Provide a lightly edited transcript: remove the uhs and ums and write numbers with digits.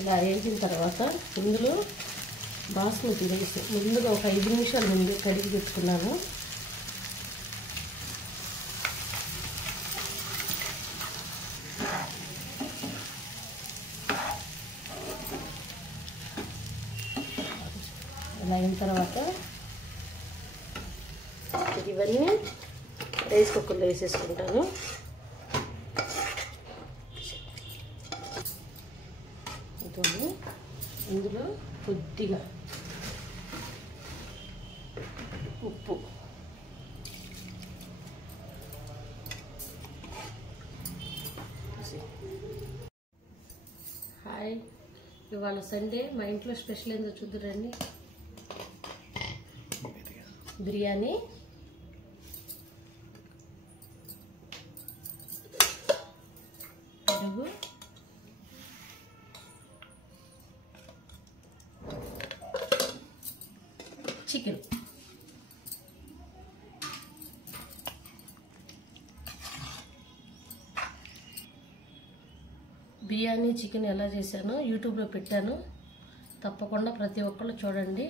ఇలా వేసిన తర్వాత ఇందులో బాస్మతి రైస్ ముందుగా ఒక 5 నిమిషాల ముందు కడిగి పెట్టుకున్నాను. ఇలా అయిన తర్వాత ఇవన్నీ రైస్ కుక్కర్లో వేసేసుకుంటాను. ఇందులో కొద్దిగా ఉప్పు, హాయ్, ఇవాళ సండే మా ఇంట్లో స్పెషల్ ఏందో చూద్దురండి. బిర్యానీ, పెరుగు, చికెన్. బిర్యానీ చికెన్ ఎలా చేశానో యూట్యూబ్లో పెట్టాను, తప్పకుండా ప్రతి ఒక్కళ్ళు చూడండి.